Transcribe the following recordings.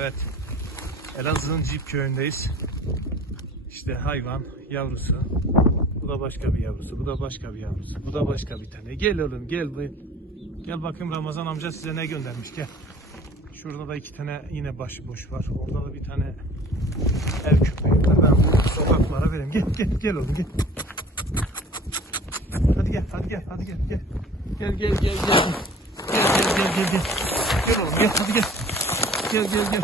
Evet. Elazığ'ın Cip köyündeyiz. İşte hayvan yavrusu. Bu da başka bir yavrusu. Bu da başka bir yavrusu. Bu da başka bir tane. Gel oğlum gel. bu- Gel bakayım Ramazan amca size ne göndermiş gel. Şurada da iki tane yine başıboş var. Orada da bir tane ev köpeği var. Ben sokaklara vereyim. Gel gel gel oğlum gel. Hadi gel hadi gel hadi gel gel. Gel gel gel gel. Gel gel gel gel gel. Gel oğlum gel hadi gel. Gel gel gel.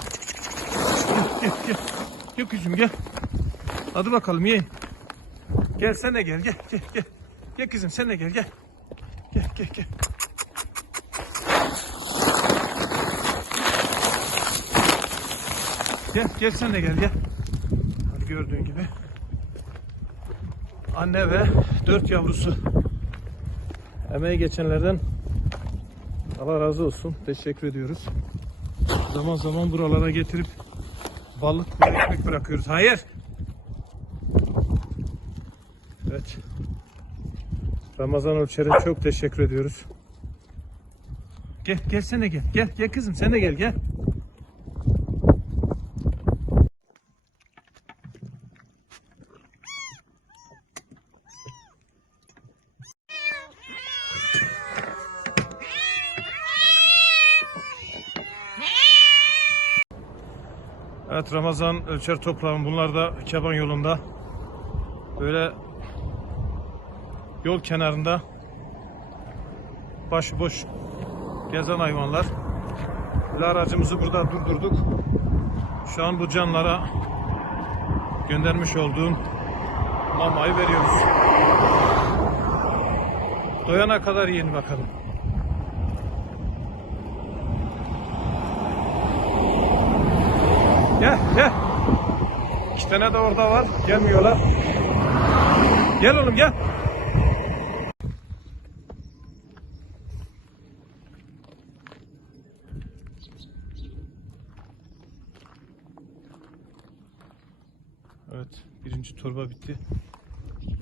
Gel gel gel. Kızım gel. Hadi bakalım ye. Gel sen de gel gel gel gel. Gel kızım sen de gel gel. Gel gel gel. Gel gel sen de gel gel. Hadi gördüğün gibi. Anne ve dört yavrusu. Emeği geçenlerden Allah razı olsun. Teşekkür ediyoruz. Zaman zaman buralara getirip balık bırakıyoruz. Hayır. Evet. Ramazan Ölçer'e çok teşekkür ediyoruz. Gel, gel sen de gel. Gel, gel kızım sen de gel, gel. Evet Ramazan Ölçer Toprağın bunlar da Keban yolunda. Böyle yol kenarında başıboş gezen hayvanlar. Böyle aracımızı burada durdurduk. Şu an bu canlara göndermiş olduğum mamayı veriyoruz. Doyana kadar yiyin bakalım. Gel gel. İki tane de orada var. Gelmiyorlar. Gel oğlum gel. Evet, birinci torba bitti.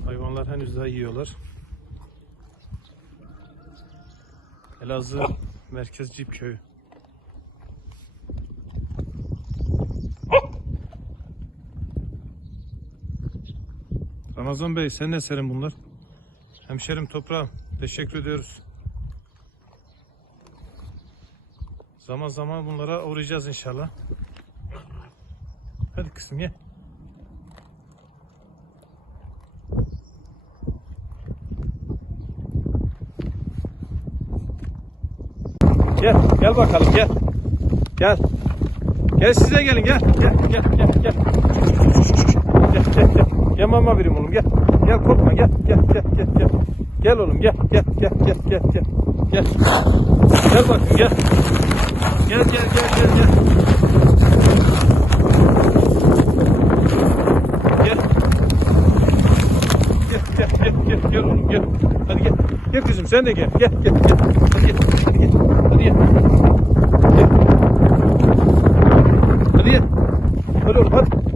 Hayvanlar henüz daha yiyorlar. Elazığ Merkez Cip Köyü. Ramazan Bey, sen ne bunlar? Hemşerim toprağım, teşekkür ediyoruz. Zaman zaman bunlara uğrayacağız inşallah. Hadi kızım ye. Gel, gel bakalım gel. Gel. Gel size gelin gel. Gel, gel, gel, gel. Gel, gel, gel. Gel mama vereyim oğlum gel. Gel korkma gel, gel, gel, gel, gel. Gel oğlum gel, gel, gel, gel, gel, gel. Gel. Gel bakın gel. Gel, gel, gel, gel, gel. Gel. Gel, gel, gel, gel, oğlum gel. Hadi gel. Gel kızım sen de gel. Gel, gel, gel. Hadi gel, hadi gel. Hadi gel. Gel. Hadi gel. Hadi oğlum hadi.